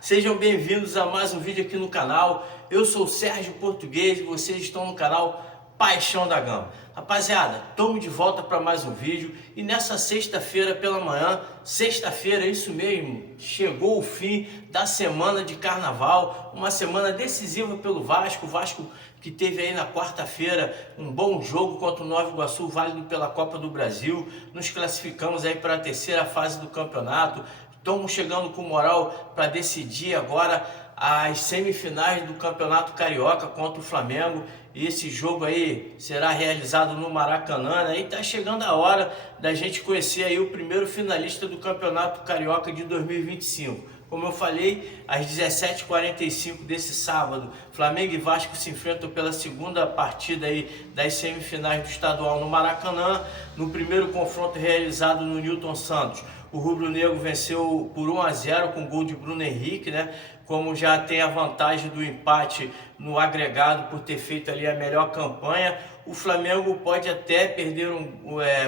Sejam bem-vindos a mais um vídeo aqui no canal. Eu sou o Sérgio Português e vocês estão no canal Paixão da Gama. Rapaziada, estamos de volta para mais um vídeo e nessa sexta-feira pela manhã, sexta-feira, isso mesmo, chegou o fim da semana de carnaval, uma semana decisiva pelo Vasco. O Vasco que teve aí na quarta-feira um bom jogo contra o Nova Iguaçu, válido pela Copa do Brasil. Nos classificamos aí para a terceira fase do campeonato. Estamos chegando com moral para decidir agora as semifinais do Campeonato Carioca contra o Flamengo. E esse jogo aí será realizado no Maracanã, né? E está chegando a hora da gente conhecer aí o primeiro finalista do Campeonato Carioca de 2025. Como eu falei, às 17h45 desse sábado, Flamengo e Vasco se enfrentam pela segunda partida aí das semifinais do estadual no Maracanã. No primeiro confronto realizado no Newton Santos, o rubro-negro venceu por 1-0 com gol de Bruno Henrique, né? Como já tem a vantagem do empate no agregado por ter feito ali a melhor campanha, o Flamengo pode até perder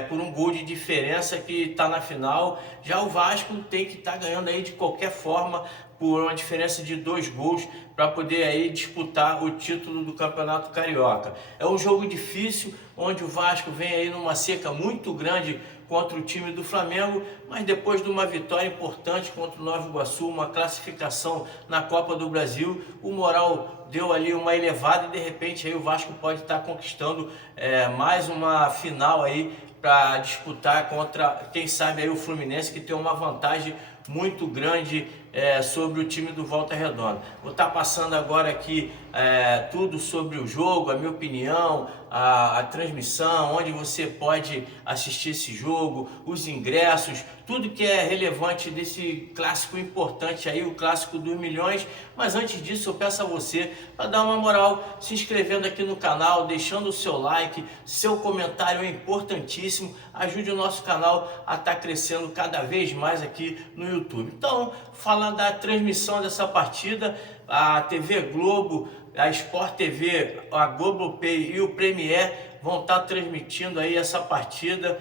por um gol de diferença que está na final. Já o Vasco tem que estar ganhando aí de qualquer forma por uma diferença de 2 gols para poder aí disputar o título do Campeonato Carioca. É um jogo difícil, onde o Vasco vem aí numa seca muito grande contra o time do Flamengo, mas depois de uma vitória importante contra o Nova Iguaçu, uma classificação na Copa do Brasil, o moral deu ali uma elevada e de repente aí o Vasco pode estar conquistando mais uma final aí para disputar contra, quem sabe, aí o Fluminense, que tem uma vantagem muito grande sobre o time do Volta Redonda. Vou estar passando agora aqui tudo sobre o jogo, a minha opinião, a transmissão, onde você pode assistir esse jogo, os ingressos, tudo que é relevante desse clássico importante aí, o clássico dos milhões. Mas antes disso, eu peço a você para dar uma moral, se inscrevendo aqui no canal, deixando o seu like, seu comentário é importantíssimo, ajude o nosso canal a estar crescendo cada vez mais aqui no YouTube. Então, falando da transmissão dessa partida, a TV Globo, a Sport TV, a Globoplay e o Premiere vão estar transmitindo aí essa partida,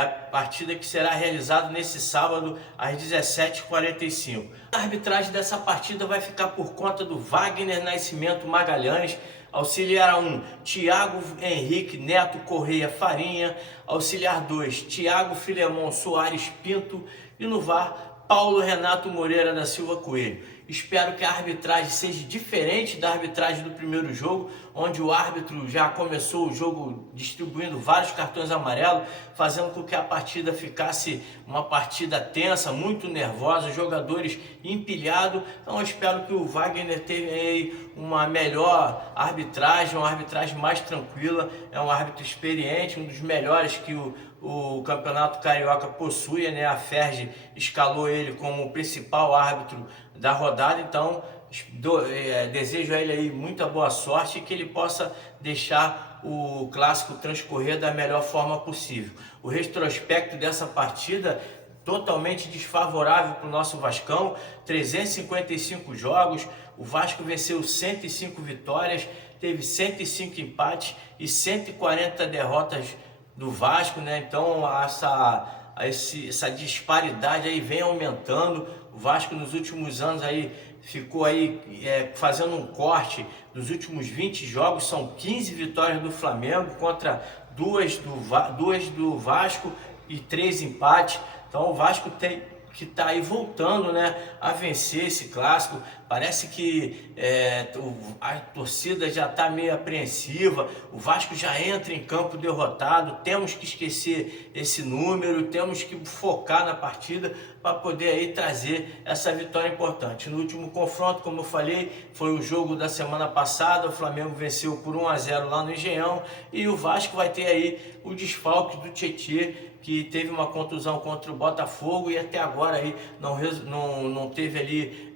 a partida que será realizada nesse sábado às 17h45. A arbitragem dessa partida vai ficar por conta do Wagner Nascimento Magalhães, auxiliar 1, Thiago Henrique Neto Correia Farinha, auxiliar 2, Thiago Filemon Soares Pinto e no VAR, Paulo Renato Moreira da Silva Coelho. Espero que a arbitragem seja diferente da arbitragem do primeiro jogo, onde o árbitro já começou o jogo distribuindo vários cartões amarelos, fazendo com que a partida ficasse uma partida tensa, muito nervosa, jogadores empilhados. Então eu espero que o Wagner tenha aí uma melhor arbitragem, uma arbitragem mais tranquila. É um árbitro experiente, um dos melhores que o Campeonato Carioca possui, né? A Ferge escalou ele como o principal árbitro da rodada, então desejo a ele aí muita boa sorte e que ele possa deixar o clássico transcorrer da melhor forma possível. O retrospecto dessa partida totalmente desfavorável para o nosso Vascão, 355 jogos, o Vasco venceu 105 vitórias, teve 105 empates e 140 derrotas do Vasco, né? Então essa disparidade aí vem aumentando. O Vasco nos últimos anos aí ficou aí fazendo um corte. Dos últimos 20 jogos são 15 vitórias do Flamengo contra duas do Vasco e 3 empates. Então o Vasco tem que está aí voltando, né, a vencer esse clássico. Parece que a torcida já está meio apreensiva, o Vasco já entra em campo derrotado. Temos que esquecer esse número, temos que focar na partida para poder aí trazer essa vitória importante. No último confronto, como eu falei, foi o jogo da semana passada, o Flamengo venceu por 1-0 lá no Engenhão, e o Vasco vai ter aí o desfalque do Tietê, que teve uma contusão contra o Botafogo e até agora aí não teve ali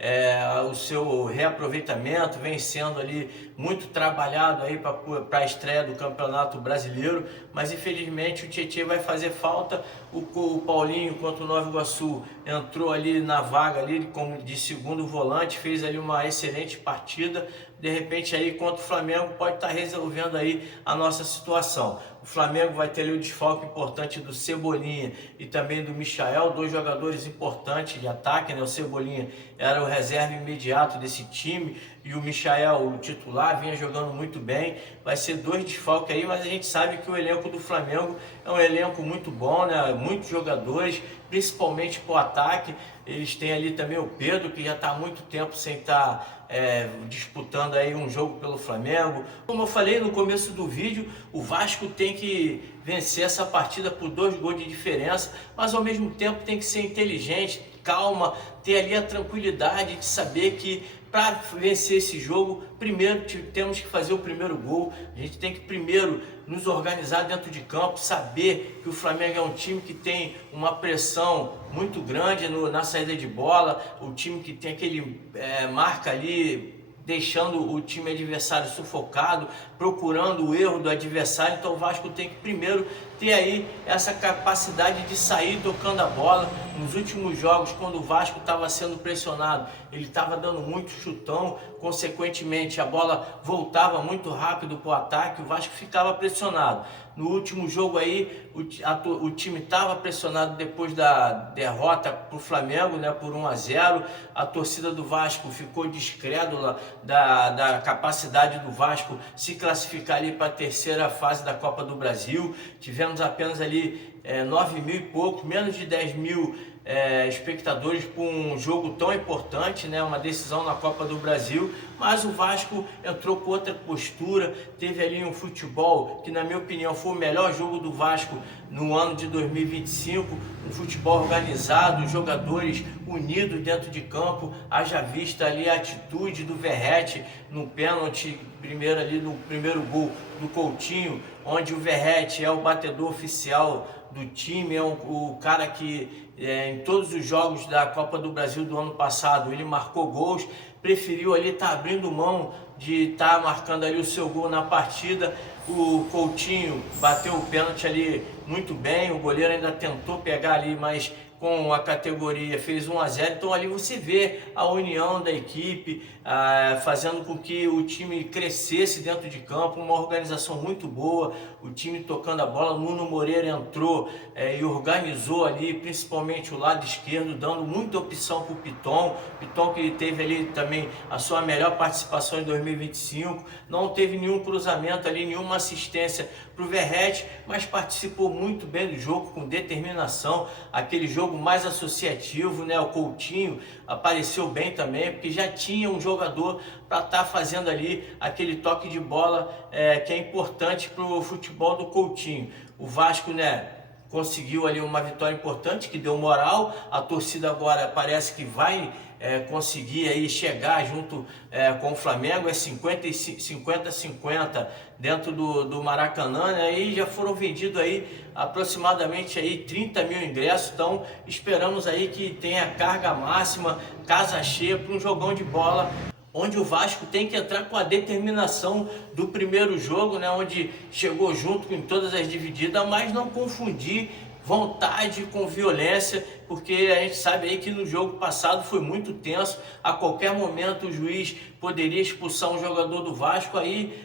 o seu reaproveitamento, vem sendo ali muito trabalhado aí para a estreia do Campeonato Brasileiro, mas infelizmente o Tietê vai fazer falta. O Paulinho contra o Nova Iguaçu entrou ali na vaga ali como de segundo volante, fez ali uma excelente partida. De repente aí contra o Flamengo pode estar resolvendo aí a nossa situação. O Flamengo vai ter ali o desfalque importante do Cebolinha e também do Michael, dois jogadores importantes de ataque, né? O Cebolinha era o reserva imediato desse time e o Michael, o titular, vinha jogando muito bem. Vai ser dois desfalques aí, mas a gente sabe que o elenco do Flamengo é um elenco muito bom, né? Muitos jogadores, principalmente para o ataque. Eles têm ali também o Pedro, que já está há muito tempo sem estar disputando aí um jogo pelo Flamengo. Como eu falei no começo do vídeo, o Vasco tem que vencer essa partida por 2 gols de diferença, mas ao mesmo tempo tem que ser inteligente, calma, ter ali a tranquilidade de saber que para vencer esse jogo, primeiro temos que fazer o primeiro gol. A gente tem que primeiro nos organizar dentro de campo, saber que o Flamengo é um time que tem uma pressão muito grande na saída de bola, o time que tem aquele marca ali, deixando o time adversário sufocado, procurando o erro do adversário. Então o Vasco tem que primeiro ter aí essa capacidade de sair tocando a bola. Nos últimos jogos, quando o Vasco estava sendo pressionado, ele estava dando muito chutão, consequentemente a bola voltava muito rápido para o ataque, o Vasco ficava pressionado. No último jogo aí, o time estava pressionado depois da derrota para o Flamengo, né, por 1-0. A torcida do Vasco ficou descrédula da capacidade do Vasco se classificar ali para a terceira fase da Copa do Brasil. Tivemos apenas ali 9 mil e pouco, menos de 10 mil espectadores por um jogo tão importante, né? Uma decisão na Copa do Brasil, mas o Vasco entrou com outra postura, teve ali um futebol que, na minha opinião, foi o melhor jogo do Vasco no ano de 2025, um futebol organizado, jogadores unidos dentro de campo. Haja vista ali a atitude do Verratti no pênalti, primeiro ali no primeiro gol do Coutinho, onde o Verratti é o batedor oficial do time, é o cara que em todos os jogos da Copa do Brasil do ano passado ele marcou gols, preferiu ali estar abrindo mão de estar marcando ali o seu gol na partida. O Coutinho bateu o pênalti ali muito bem, o goleiro ainda tentou pegar ali, mas com a categoria fez 1-0, então ali você vê a união da equipe, fazendo com que o time crescesse dentro de campo, uma organização muito boa, o time tocando a bola. Nuno Moreira entrou e organizou ali, principalmente o lado esquerdo, dando muita opção para o Piton, que teve ali também a sua melhor participação em 2025, não teve nenhum cruzamento ali, nenhuma assistência para o Verratti, mas participou muito bem do jogo, com determinação, aquele jogo mais associativo, né? O Coutinho apareceu bem também, porque já tinha um jogador para estar fazendo ali aquele toque de bola que é importante para o futebol do Coutinho. O Vasco, né, conseguiu ali uma vitória importante que deu moral. A torcida agora parece que vai conseguir aí chegar junto com o Flamengo, 50-50 dentro do Maracanã, né? E já foram vendidos aí aproximadamente aí 30 mil ingressos. Então esperamos aí que tenha carga máxima, casa cheia para um jogão de bola, onde o Vasco tem que entrar com a determinação do primeiro jogo, né, onde chegou junto com todas as divididas, mas não confundir vontade com violência, porque a gente sabe aí que no jogo passado foi muito tenso. A qualquer momento o juiz poderia expulsar um jogador do Vasco, aí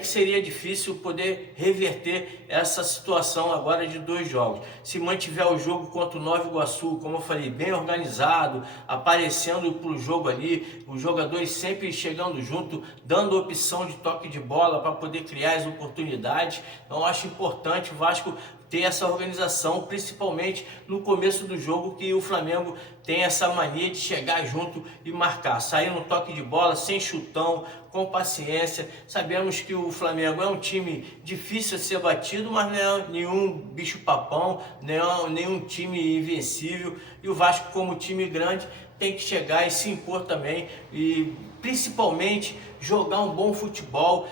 que seria difícil poder reverter essa situação agora de 2 jogos. Se mantiver o jogo contra o Nova Iguaçu, como eu falei, bem organizado, aparecendo para o jogo ali, os jogadores sempre chegando junto, dando opção de toque de bola para poder criar as oportunidades. Então eu acho importante o Vasco ter essa organização, principalmente no começo do jogo, que o Flamengo tem essa mania de chegar junto e marcar, sair no toque de bola, sem chutão, com paciência. Sabemos que o Flamengo é um time difícil a ser batido, mas não é nenhum bicho papão, nenhum time invencível, e o Vasco, como time grande, tem que chegar e se impor também, e principalmente jogar um bom futebol.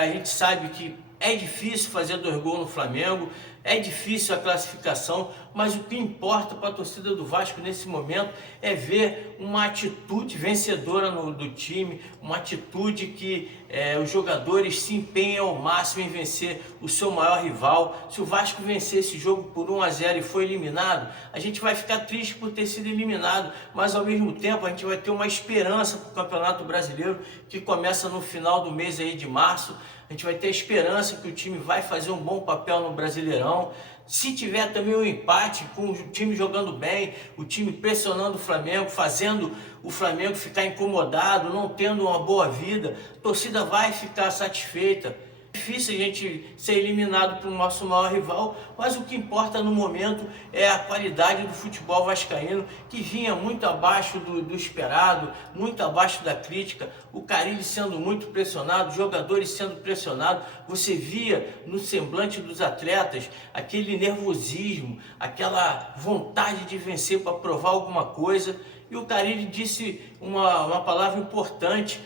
A gente sabe que é difícil fazer 2 gols no Flamengo, é difícil a classificação, mas o que importa para a torcida do Vasco nesse momento é ver uma atitude vencedora do time, uma atitude que os jogadores se empenham ao máximo em vencer o seu maior rival. Se o Vasco vencer esse jogo por 1-0 e for eliminado, a gente vai ficar triste por ter sido eliminado, mas ao mesmo tempo a gente vai ter uma esperança para o Campeonato Brasileiro, que começa no final do mês aí de março. A gente vai ter a esperança que o time vai fazer um bom papel no Brasileirão. Se tiver também um empate, com o time jogando bem, o time pressionando o Flamengo, fazendo o Flamengo ficar incomodado, não tendo uma boa vida, a torcida vai ficar satisfeita. É difícil a gente ser eliminado para o nosso maior rival, mas o que importa no momento é a qualidade do futebol vascaíno, que vinha muito abaixo do esperado, muito abaixo da crítica. O Carille sendo muito pressionado, os jogadores sendo pressionados, você via no semblante dos atletas aquele nervosismo, aquela vontade de vencer para provar alguma coisa. E o Carille disse uma palavra importante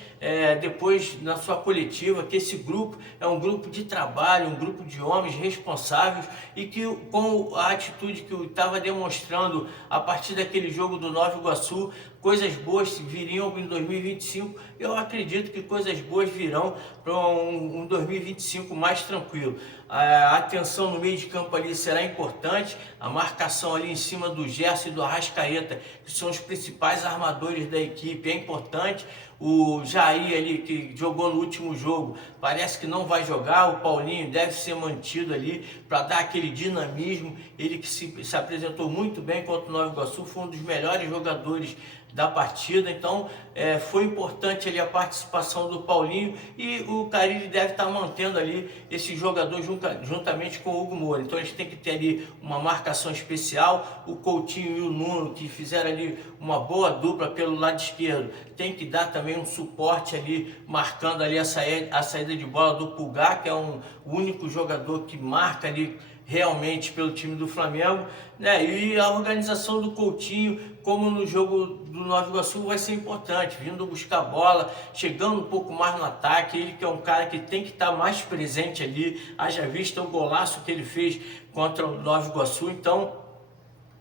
depois na sua coletiva, que esse grupo é um grupo de trabalho, um grupo de homens responsáveis, e que com a atitude que estava demonstrando a partir daquele jogo do Nova Iguaçu, coisas boas viriam em 2025. Eu acredito que coisas boas virão para um 2025 mais tranquilo. A atenção no meio de campo ali será importante, a marcação ali em cima do Gerson e do Arrascaeta, que são os principais armadores da equipe, é importante. O Jair ali, que jogou no último jogo, parece que não vai jogar. O Paulinho deve ser mantido ali para dar aquele dinamismo. Ele que se apresentou muito bem contra o Nova Iguaçu, foi um dos melhores jogadores da partida. Então foi importante ali a participação do Paulinho, e o Carille deve estar mantendo ali esse jogador juntamente com o Hugo Moura. Então eles têm que ter ali uma marcação especial. O Coutinho e o Nuno, que fizeram ali uma boa dupla pelo lado esquerdo, tem que dar também um suporte ali, marcando ali a saída de bola do Pulgar, que é o único jogador que marca ali realmente pelo time do Flamengo, né? E a organização do Coutinho, como no jogo do Nova Iguaçu, vai ser importante, vindo buscar bola, chegando um pouco mais no ataque. Ele que é um cara que tem que estar mais presente ali, haja vista o golaço que ele fez contra o Nova Iguaçu. Então,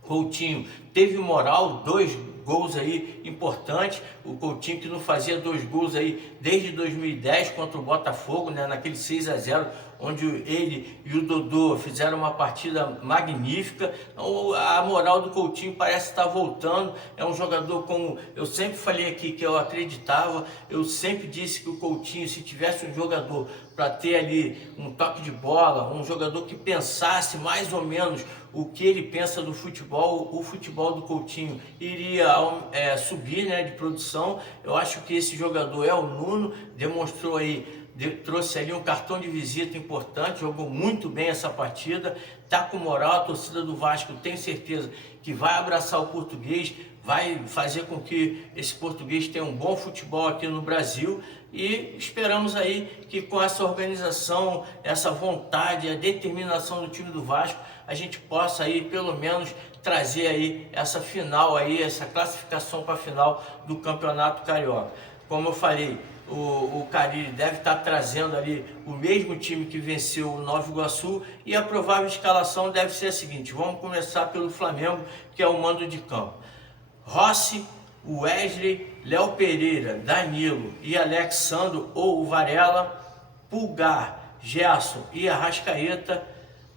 Coutinho teve moral, 2 gols aí importantes. O Coutinho que não fazia 2 gols aí desde 2010 contra o Botafogo, né, naquele 6-0, onde ele e o Dodô fizeram uma partida magnífica. Então, a moral do Coutinho parece estar voltando. É um jogador, como eu sempre falei aqui, que eu acreditava. Eu sempre disse que o Coutinho, se tivesse um jogador para ter ali um toque de bola, um jogador que pensasse mais ou menos o que ele pensa do futebol, o futebol do Coutinho iria subir, né, de produção. Eu acho que esse jogador é o Nuno, demonstrou aí, trouxe ali um cartão de visita importante, jogou muito bem essa partida, tá com moral. A torcida do Vasco, tenho certeza que vai abraçar o português, vai fazer com que esse português tenha um bom futebol aqui no Brasil, e esperamos aí que com essa organização, essa vontade, a determinação do time do Vasco, a gente possa aí pelo menos trazer aí essa final aí, essa classificação para a final do Campeonato Carioca. Como eu falei, o Carille deve estar trazendo ali o mesmo time que venceu o Nova Iguaçu, e a provável escalação deve ser a seguinte. Vamos começar pelo Flamengo, que é o mando de campo: Rossi, Wesley, Léo Pereira, Danilo e Alex Sandro ou Varela, Pulgar, Gerson e Arrascaeta,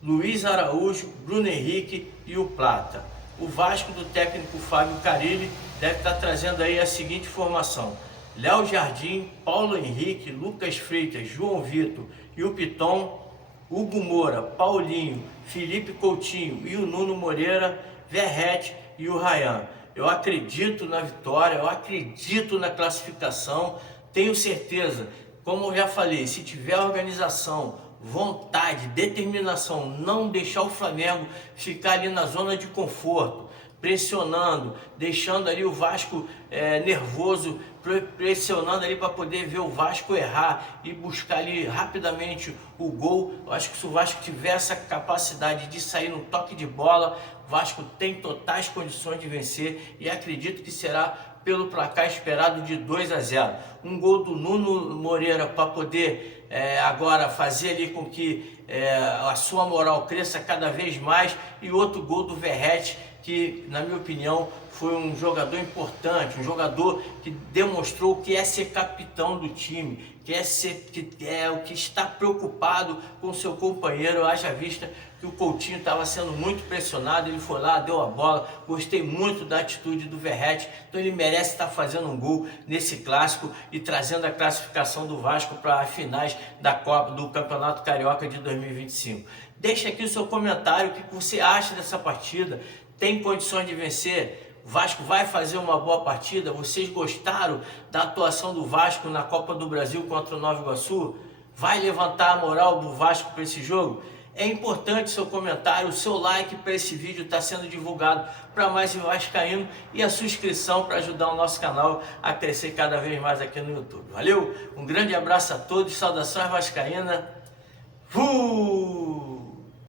Luiz Araújo, Bruno Henrique e o Plata. O Vasco do técnico Fábio Carille deve estar trazendo aí a seguinte formação: Léo Jardim, Paulo Henrique, Lucas Freitas, João Vitor e o Piton, Hugo Moura, Paulinho, Felipe Coutinho e o Nuno Moreira, Verrete e o Ryan. Eu acredito na vitória, eu acredito na classificação, tenho certeza, como eu já falei, se tiver organização, vontade, determinação, não deixar o Flamengo ficar ali na zona de conforto, pressionando, deixando ali o Vasco nervoso, pressionando ali para poder ver o Vasco errar e buscar ali rapidamente o gol. Eu acho que se o Vasco tiver essa capacidade de sair no toque de bola, o Vasco tem totais condições de vencer, e acredito que será pelo placar esperado de 2-0. Um gol do Nuno Moreira para poder agora fazer ali com que a sua moral cresça cada vez mais, e outro gol do Verratti, que na minha opinião foi um jogador importante, um jogador que demonstrou que é ser capitão do time, que é o que está preocupado com seu companheiro, haja vista que o Coutinho estava sendo muito pressionado, ele foi lá, deu a bola. Gostei muito da atitude do Verratti, então ele merece estar fazendo um gol nesse clássico e trazendo a classificação do Vasco para as finais da Copa do Campeonato Carioca de 2025. Deixa aqui o seu comentário, o que você acha dessa partida. Tem condições de vencer? O Vasco vai fazer uma boa partida? Vocês gostaram da atuação do Vasco na Copa do Brasil contra o Nova Iguaçu? Vai levantar a moral do Vasco para esse jogo? É importante o seu comentário, o seu like para esse vídeo estar sendo divulgado para mais vascaíno, e a sua inscrição para ajudar o nosso canal a crescer cada vez mais aqui no YouTube. Valeu? Um grande abraço a todos, saudações vascaína.